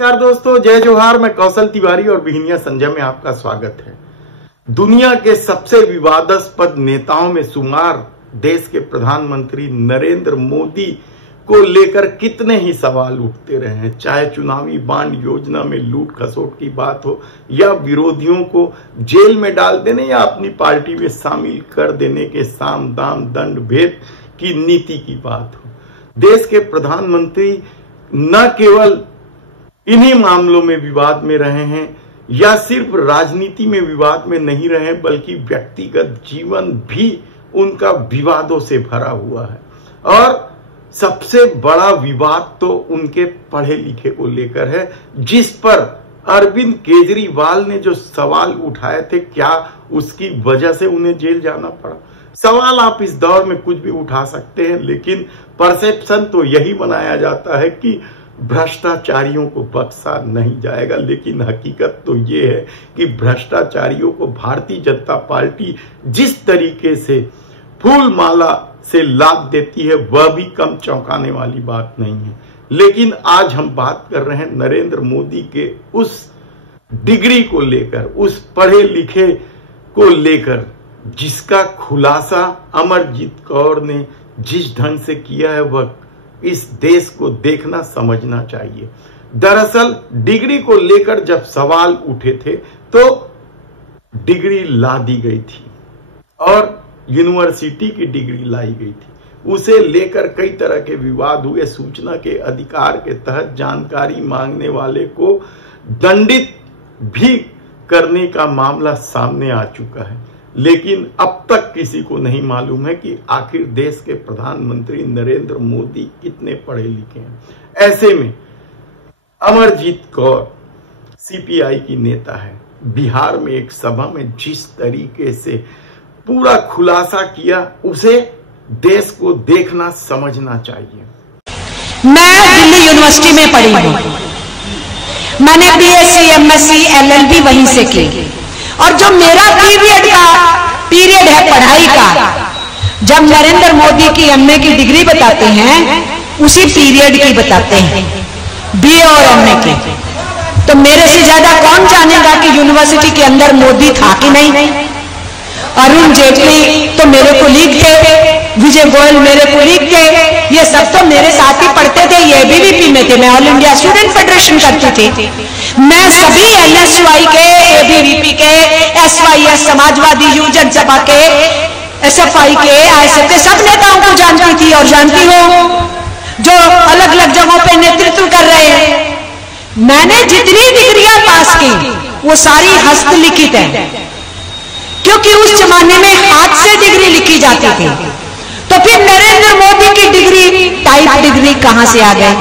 नमस्कार दोस्तों, जय जोहार। मैं कौशल तिवारी और बिहनिया संजय में आपका स्वागत है। दुनिया के सबसे विवादास्पद नेताओं में शुमार देश के प्रधानमंत्री नरेंद्र मोदी को लेकर कितने ही सवाल उठते रहे हैं, चाहे चुनावी बांड योजना में लूट खसोट की बात हो या विरोधियों को जेल में डाल देने या अपनी पार्टी में शामिल कर देने के साम दाम दंड भेद की नीति की बात हो। देश के प्रधानमंत्री न केवल इन्हीं मामलों में विवाद में रहे हैं या सिर्फ राजनीति में विवाद में नहीं रहे, बल्कि व्यक्तिगत जीवन भी उनका विवादों से भरा हुआ है। और सबसे बड़ा विवाद तो उनके पढ़े लिखे को लेकर है, जिस पर अरविंद केजरीवाल ने जो सवाल उठाए थे, क्या उसकी वजह से उन्हें जेल जाना पड़ा। सवाल आप इस दौर में कुछ भी उठा सकते हैं, लेकिन परसेप्शन तो यही बनाया जाता है कि भ्रष्टाचारियों को बख्शा नहीं जाएगा। लेकिन हकीकत तो ये है कि भ्रष्टाचारियों को भारतीय जनता पार्टी जिस तरीके से फूल माला से लाद देती है, वह भी कम चौंकाने वाली बात नहीं है। लेकिन आज हम बात कर रहे हैं नरेंद्र मोदी के उस डिग्री को लेकर, उस पढ़े लिखे को लेकर, जिसका खुलासा अमरजीत कौर ने जिस ढंग से किया है, वह इस देश को देखना समझना चाहिए। दरअसल डिग्री को लेकर जब सवाल उठे थे तो डिग्री ला दी गई थी और यूनिवर्सिटी की डिग्री लाई गई थी। उसे लेकर कई तरह के विवाद हुए। सूचना के अधिकार के तहत जानकारी मांगने वाले को दंडित भी करने का मामला सामने आ चुका है। लेकिन अब तक किसी को नहीं मालूम है कि आखिर देश के प्रधानमंत्री नरेंद्र मोदी कितने पढ़े लिखे हैं। ऐसे में अमरजीत कौर सीपीआई की नेता है। बिहार में एक सभा में जिस तरीके से पूरा खुलासा किया, उसे देश को देखना समझना चाहिए। मैं दिल्ली यूनिवर्सिटी में पढ़ी हूँ। मैंने बीएससी, एमएससी, एलएलबी वहीं से की। और जो मेरा पीरियड है पढ़ाई का, जब नरेंद्र मोदी की एमए की डिग्री बताते हैं, उसी पीरियड की बताते हैं, बीए और एमए की। तो मेरे से ज्यादा कौन जानेगा कि यूनिवर्सिटी के अंदर मोदी था कि नहीं। अरुण जेटली तो मेरे कोलीग थे, विजय गोयल मेरे कोलीग थे, ये सब तो मेरे साथ ही पढ़ते थे। ये एबीवीपी में थे, मैं ऑल इंडिया स्टूडेंट फेडरेशन करती थी। मैं सभी एनएसयूआई के, एबीवीपी के, एसवाईएस समाजवादी युवजन सभा के, एसएफआई के, आईएसएफ के सब नेताओं को जानती थी और जानती हूं, जो अलग अलग जगहों पे नेतृत्व कर रहे हैं। मैंने जितनी डिग्रियां पास की वो सारी हस्तलिखित है, क्योंकि उस जमाने में हाथ से डिग्री लिखी जाती थी। तो फिर नरेंद्र मोदी की डिग्री टाइप डिग्री कहां से आ गई?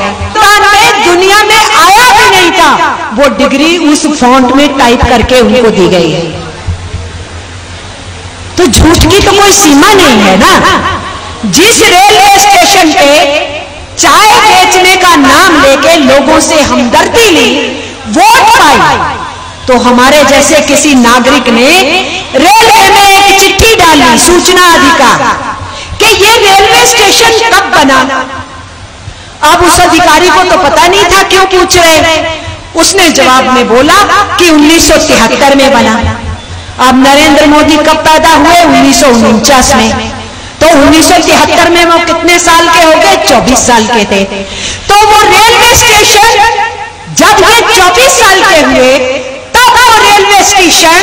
दुनिया में आया भी नहीं था, वो डिग्री उस फॉन्ट में टाइप करके उनको दी गई है। तो झूठ की तो कोई सीमा नहीं है ना। जिस रेलवे स्टेशन पे चाय बेचने का नाम लेके लोगों से हमदर्दी ली, वोट पाई, तो हमारे जैसे किसी नागरिक ने रेलवे में एक चिट्ठी डाली, सूचना अधिकार, कि ये रेलवे स्टेशन कब बना। अब उस अधिकारी को तो पता नहीं था क्यों पूछ रहे। उसने जवाब में बोला कि 1973 में बना। अब नरेंद्र मोदी कब पैदा हुए? 1949 में। तो 1973 में वो कितने साल के हो गए? 24 साल के थे। तो वो रेलवे स्टेशन जब ये 24 साल के हुए, तब वो रेलवे स्टेशन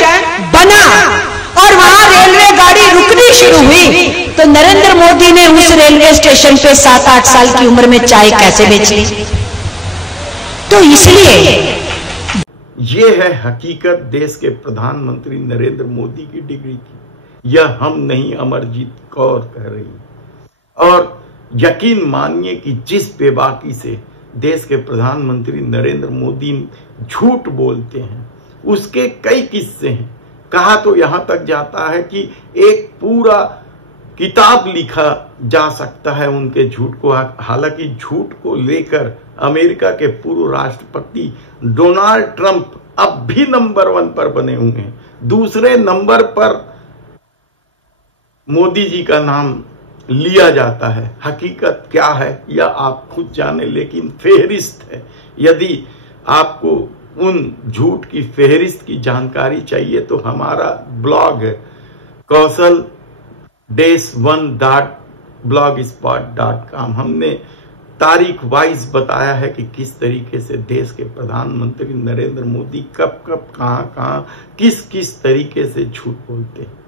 बना और वहां रेलवे गाड़ी रुकनी शुरू हुई। तो नरेंद्र मोदी ने उस रेलवे स्टेशन पे 7-8 साल की उम्र में चाय कैसे बेची? तो इसलिए ये है हकीकत देश के प्रधानमंत्री नरेंद्र मोदी की डिग्री की। यह हम नहीं, अमरजीत कौर कह रही। और यकीन मानिए कि जिस बेबाकी से देश के प्रधानमंत्री नरेंद्र मोदी झूठ बोलते हैं, उसके कई किस्से हैं। कहा तो यहां तक जाता है कि एक पूरा किताब लिखा जा सकता है उनके झूठ को। हालांकि झूठ को लेकर अमेरिका के पूर्व राष्ट्रपति डोनाल्ड ट्रंप अब भी नंबर 1 पर बने हुए हैं। दूसरे नंबर पर मोदी जी का नाम लिया जाता है। हकीकत क्या है यह आप खुद जाने, लेकिन फेहरिस्त है। यदि आपको उन झूठ की फेहरिस्त की जानकारी चाहिए तो हमारा ब्लॉग है kausal-1.blogspot.com। हमने तारीख वाइज बताया है कि किस तरीके से देश के प्रधानमंत्री नरेंद्र मोदी कब कब कहां किस किस तरीके से झूठ बोलते हैं।